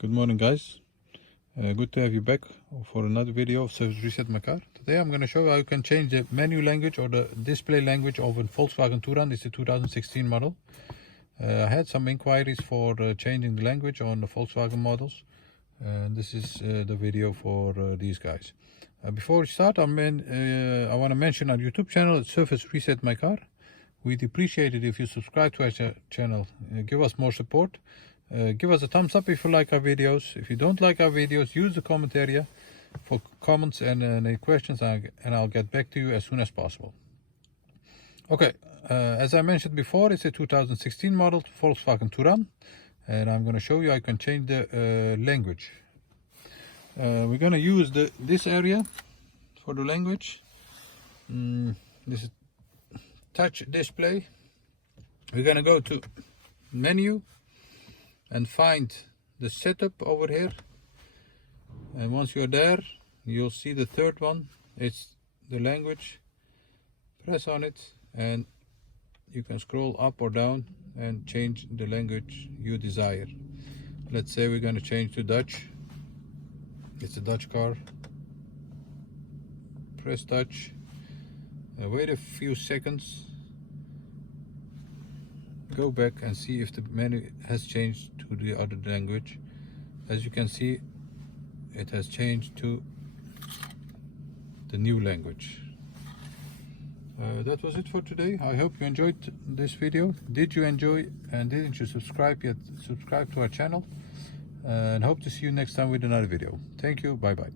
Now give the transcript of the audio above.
Good morning, guys. Good to have you back for another video of Service Reset My Car. Today I'm going to show you how you can change the menu language or the display language of a Volkswagen Touran. It's a 2016 model. I had some inquiries for changing the language on the Volkswagen models. This is the video for these guys. Before we start, I want to mention our YouTube channel, it's Service Reset My Car. We'd appreciate it if you subscribe to our channel. Give us more support. Give us a thumbs up if you like our videos. If you don't like our videos, use the comment area for comments and any questions, and I'll get back to you as soon as possible. Okay, as I mentioned before, it's a 2016 model Volkswagen Touran, and I'm going to show you how you can change the language. We're going to use this area for the language. This is touch display. We're going to go to menu and find the setup over here, and once you're there you'll see the third one. It's the language. Press on it and you can scroll up or down and change the language you desire. Let's say we're going to change to Dutch. It's a Dutch car. Press touch, wait a few seconds, go back and see if the menu has changed to the other language. As you can see, it has changed to the new language. That was it for today. I hope you enjoyed this video. Did you enjoy and didn't you subscribe yet? Subscribe to our channel, and hope to see you next time with another video. Thank you. Bye bye.